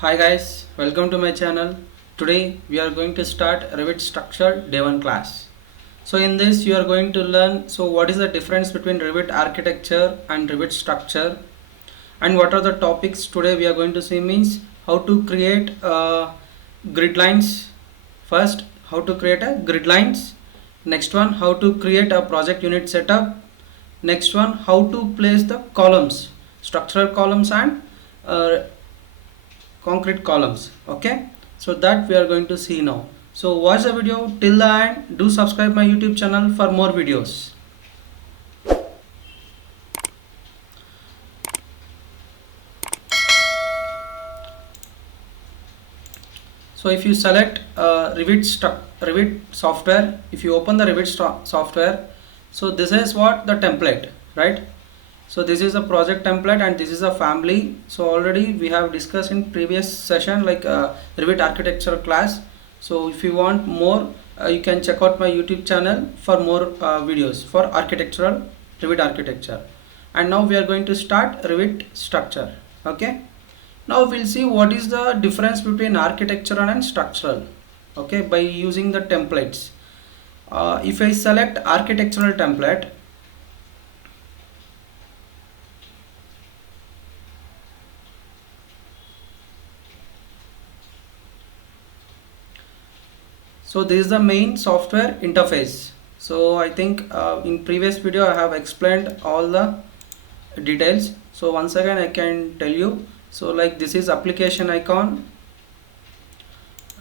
Hi guys, welcome to my channel. Today we are going to start Revit Structure Day 1 class. So in this you are going to learn what is the difference between Revit Architecture and Revit Structure, and what are the topics today we are going to see means how to create grid lines. First, how to create a grid lines. Next one, how to create a project unit setup. Next one, how to place the columns, structural columns and uh, concrete columns. Okay, so that we are going to see now. So watch the video till the end. Do subscribe my YouTube channel for more videos. So if you select Revit software, if you open the Revit software, so this is what the template, right? So this is a project template and this is a family. So already we have discussed in previous session like Revit architecture class. So if you want more, you can check out my YouTube channel for more videos for architectural Revit architecture. And now we are going to start Revit structure. Okay, now we'll see what is the difference between architectural and structural, okay, by using the templates. If I select architectural template, so this is the main software interface. So I think in previous video I have explained all the details. So once again I can tell you. So like this is application icon,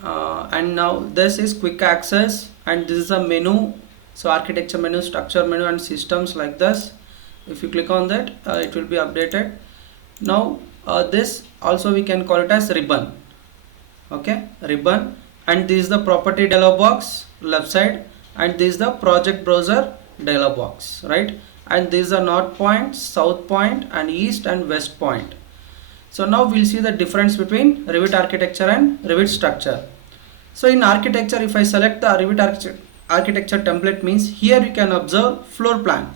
and now this is quick access, and this is a menu. So architecture menu, structure menu and systems like this. If you click on that, it will be updated. Now this also we can call it as ribbon. Okay, ribbon. And this is the property dialog box left side, and this is the project browser dialog box, right? And this is the north point, south point and east and west point. So now we'll see the difference between Revit architecture and Revit structure. So in architecture, if I select the Revit architecture template, means here you can observe floor plan.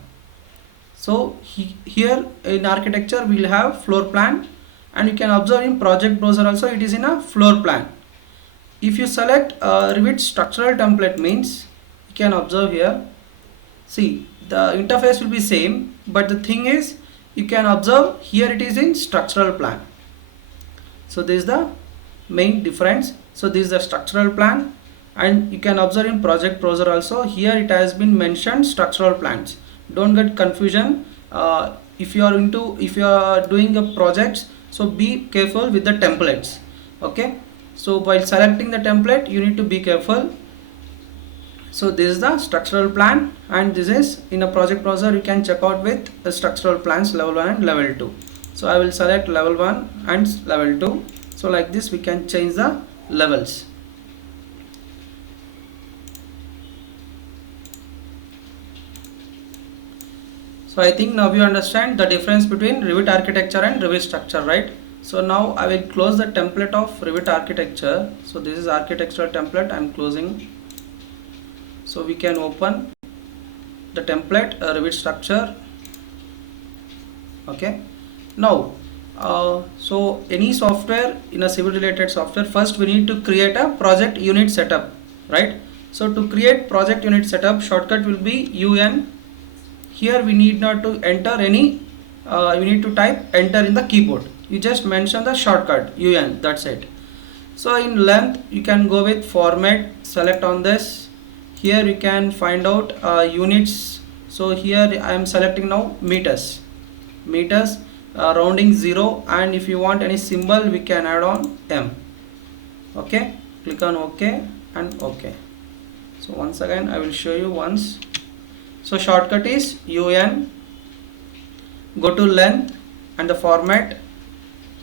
So here in architecture we'll have floor plan, and you can observe in project browser also it is in a floor plan. If you select Revit structural template, means you can observe here, see the interface will be same, but the thing is you can observe here it is in structural plan. So this is the main difference. So this is the structural plan, and you can observe in project browser also here it has been mentioned structural plans. Don't get confusion if you are doing a project, so be careful with the templates. Okay, so while selecting the template you need to be careful. So this is the structural plan, and this is in a project browser you can check out with the structural plans level 1 and level 2. So I will select level 1 and level 2. So like this we can change the levels. So I think now you understand the difference between Revit architecture and Revit structure, right? So now I will close the template of Revit architecture. So this is architectural template, I am closing. So we can open the template Revit structure. Okay, now so any software, in a civil related software, first we need to create a project unit setup, right? So to create project unit setup, shortcut will be UN. Here we need not to enter any, you need to type enter in the keyboard. You just mention the shortcut UN, that's it. So in length you can go with format, select on this. Here you can find out units. So here I am selecting now meters, rounding 0, and if you want any symbol we can add on M. Okay, click on OK and OK. So once again I will show you once. So shortcut is UN, go to length and the format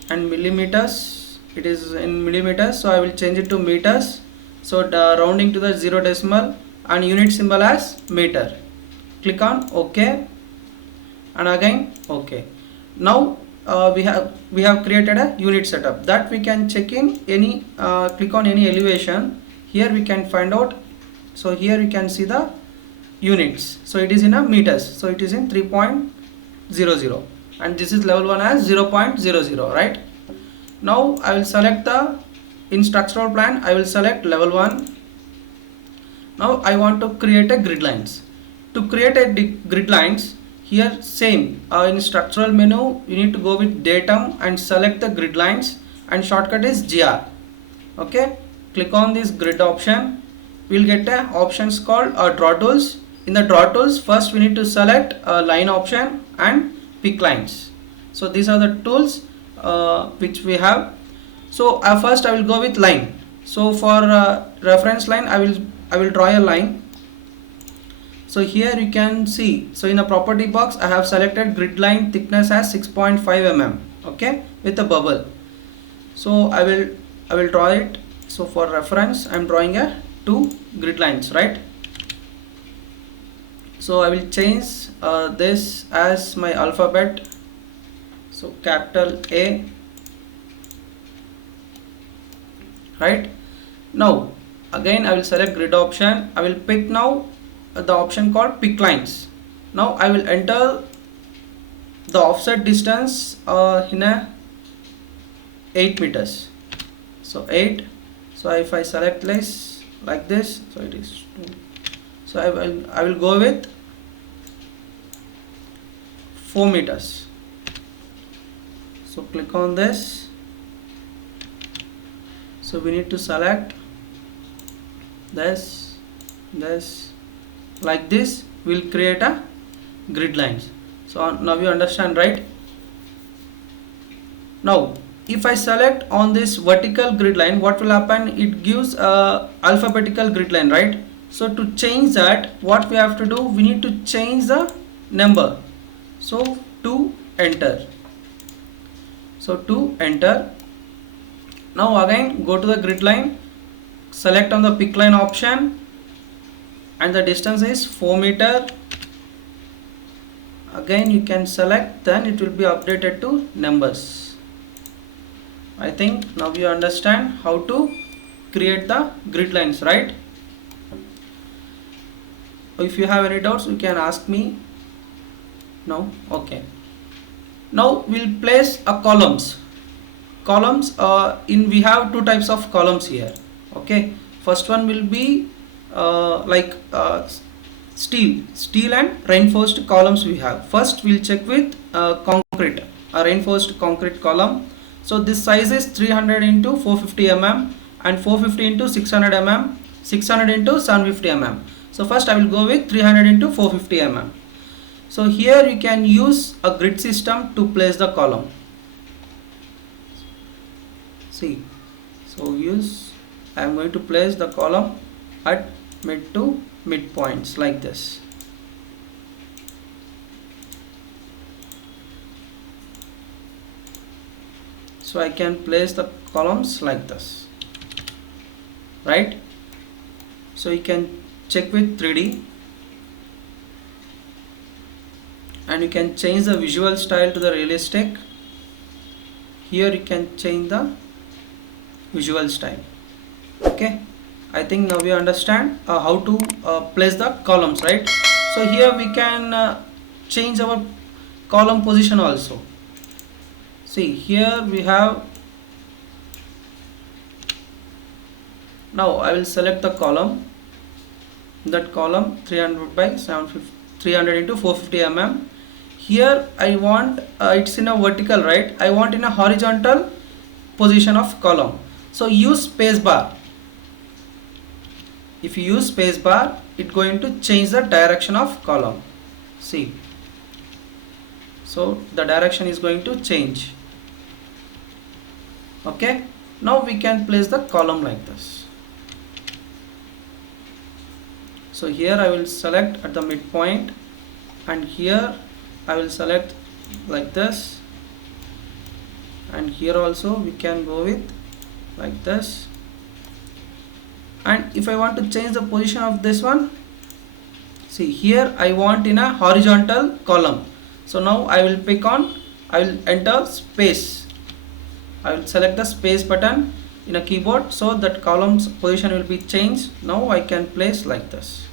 and millimeters, it is in millimeters, so I will change it to meters. So the rounding to the 0 decimal and unit symbol as meter. Click on OK and again OK. Now we have created a unit setup that we can check in any click on any elevation. Here we can find out. So here you can see the units. So it is in a meters. So it is in 3.00, and this is level 1 as 0.00, right? Now I will select the, in structural plan I will select level 1. Now I want to create a grid lines. To create a grid lines, here same, in structural menu you need to go with datum and select the grid lines, and shortcut is GR. Okay, click on this grid option. We'll get a options called draw tools. In the draw tools, first we need to select a line option and pick lines. So these are the tools which we have. So first I will go with line. So for reference line I will draw a line. So here you can see, so in a property box I have selected grid line thickness as 6.5 mm, okay, with a bubble. So I will draw it. So for reference I am drawing a 2 grid lines, right? So I will change this as my alphabet, so capital A, right? Now again I will select grid option. I will pick now the option called pick lines. Now I will enter the offset distance in a 8 meters. So 8. So if I select less like this, so it is 2. So I will go with 4 meters. So click on this. So we need to select this like this. We'll create a grid lines. So now you understand, right? Now if I select on this vertical grid line, what will happen? It gives a alphabetical grid line, right? So to change that, what we have to do, we need to change the number. So to enter. So to enter. Now again go to the grid line, select on the pick line option, and the distance is 4 meter. Again you can select, then it will be updated to numbers. I think now you understand how to create the grid lines, right? If you have any doubts you can ask me. No? Okay. Now we'll place a columns. We have 2 types of columns here. Okay. First one will be steel and reinforced columns we have. First we'll check with concrete, a reinforced concrete column. So this size is 300 into 450 mm and 450 into 600 mm, 600 into 750 mm. So first I will go with 300 into 450 mm. So here you can use a grid system to place the column. See, so I am going to place the column at mid to mid points like this. So I can place the columns like this, right? So you can check with 3D, and you can change the visual style to the realistic. Here you can change the visual style. Okay, I think now we understand how to place the columns, right? So here we can change our column position also. See, here we have, now I will select the column, that column 300 by 750, 300 into 450 mm. Here I want it's in a vertical, right? I want in a horizontal position of column. So use space bar. If you use space bar, it's going to change the direction of column. See, so the direction is going to change. Okay, now we can place the column like this. So here I will select at the midpoint, and here I will select like this, and here also we can go with like this. And if I want to change the position of this one, see, here I want in a horizontal column. So now I will I will enter space. I will select the space button in a keyboard, so that column's position will be changed. Now I can place like this.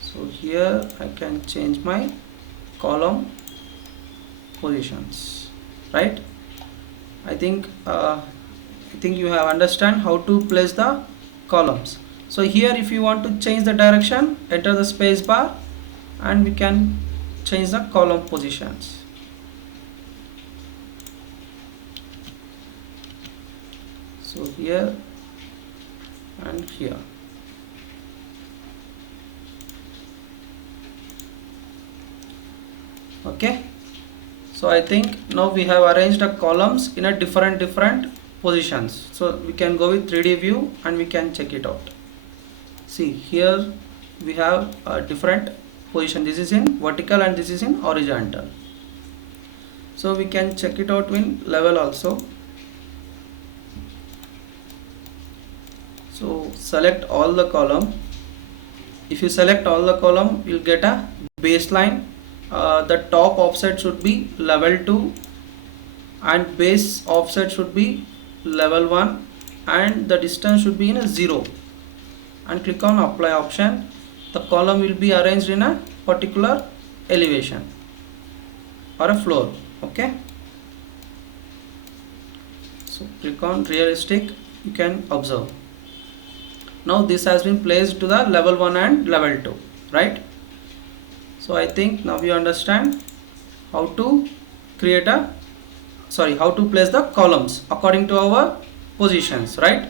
So here I can change my column positions, right? I think you have understand how to place the columns. So here if you want to change the direction, enter the space bar and we can change the column positions. So here and here. Okay, so I think now we have arranged the columns in a different positions. So we can go with 3D view and we can check it out. See here we have a different position. This is in vertical and this is in horizontal. So we can check it out in level also. So select all the column. If you select all the column, you'll get a baseline. The top offset should be level 2 and base offset should be level 1 and the distance should be in a 0, and click on apply option. The column will be arranged in a particular elevation or a floor. Okay, so click on realistic. You can observe now this has been placed to the level 1 and level 2, right? So I think now you understand how to create a how to place the columns according to our positions, right?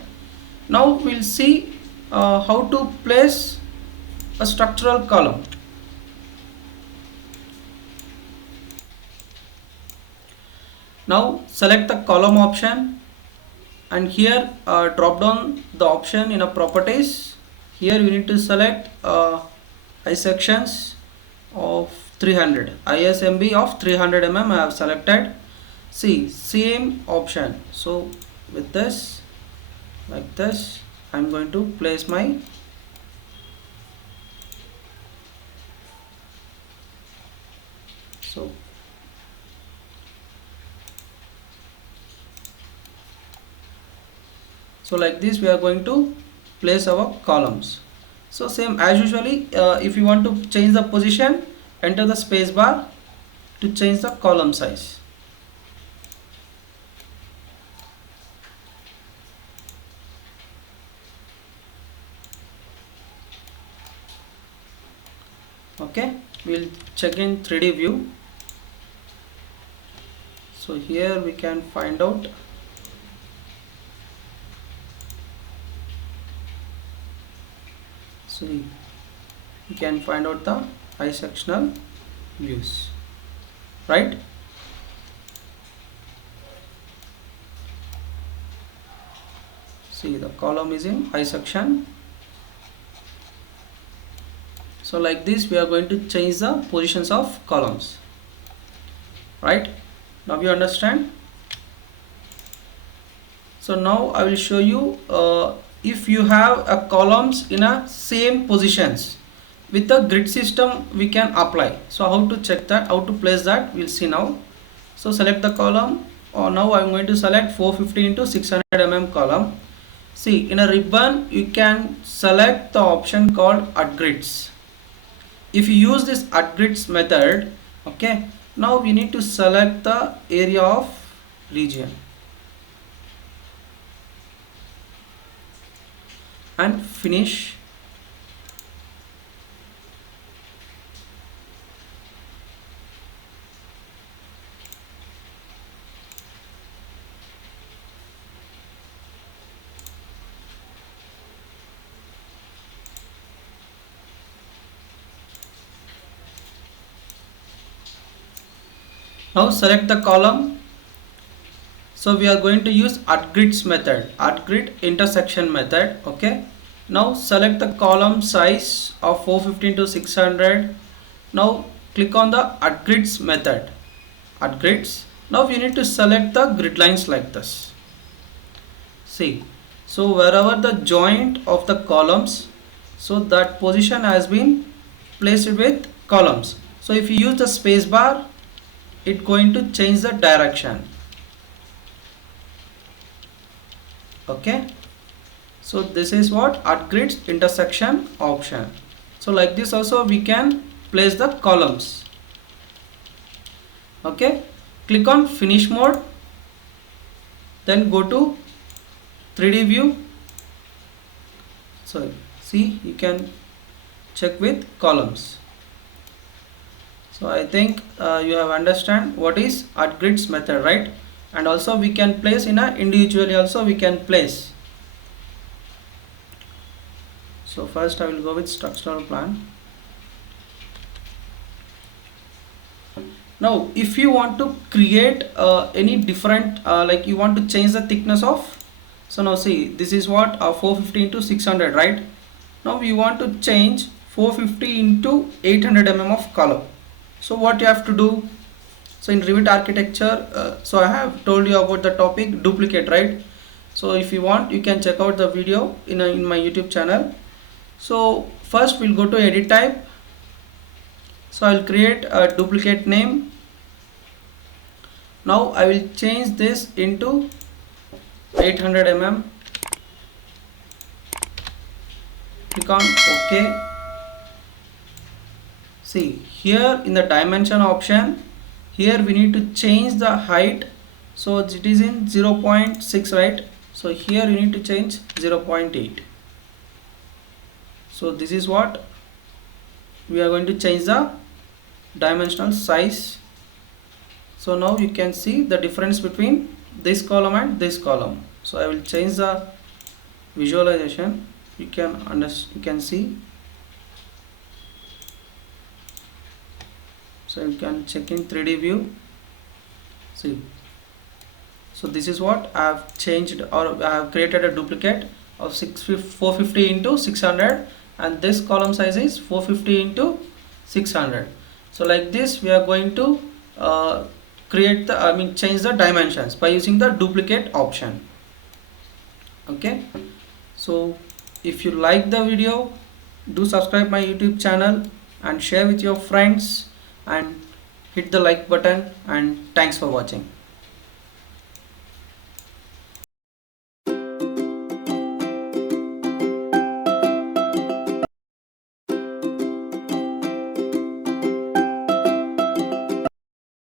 Now we'll see how to place a structural column. Now select the column option and here drop down the option in a properties. Here you need to select I sections of 300, ISMB of 300 mm I have selected. See, same option. So with this, like this, I'm going to place my so like this we are going to place our columns. So same as usually, if you want to change the position, enter the space bar to change the column size. Okay, we'll check in 3D view. So here we can find out we can find out the bisectional views, right? See, the column is in I section. So like this we are going to change the positions of columns, right? Now you understand. So now I will show you if you have a columns in a same positions with the grid system we can apply. So how to check that, how to place that, we'll see now. So select the column. Now I'm going to select 450 into 600 mm column. See, in a ribbon you can select the option called at grids. If you use this at grids method, okay, now we need to select the area of region and finish. Now select the column. So we are going to use at grids method, at grid intersection method. Okay. Now select the column size of 450 to 600. Now click on the at grids method. At grids. Now we need to select the grid lines like this. See. So wherever the joint of the columns, so that position has been placed with columns. So if you use the space bar, it's going to change the direction. Okay, so this is what at grids intersection option. So like this also we can place the columns. Okay, click on finish mode, then go to 3D view. So see, you can check with columns. So I think you have understand what is ArcGrid's method, right? And also we can place in a individually also we can place. So first I will go with structural plan. Now if you want to create any different like you want to change the thickness of, so now see, this is what 450 into 600, right? Now we want to change 450 into 800 mm of column. So what you have to do, so in Revit architecture, so I have told you about the topic duplicate, right? So if you want, you can check out the video in my YouTube channel. So first we'll go to edit type. So I'll create a duplicate name. Now I will change this into 800 mm. Click on OK. See here in the dimension option, here we need to change the height. So it is in 0.6, right? So here you need to change 0.8. So this is what we are going to change the dimensional size. So now you can see the difference between this column and this column. So I will change the visualization. You can see. So you can check in 3D view. See. So this is what I have changed, or I have created a duplicate of 450 into 600, and this column size is 450 into 600. So like this we are going to change the dimensions by using the duplicate option. Okay, so if you like the video, do subscribe my YouTube channel and share with your friends and hit the like button, and thanks for watching.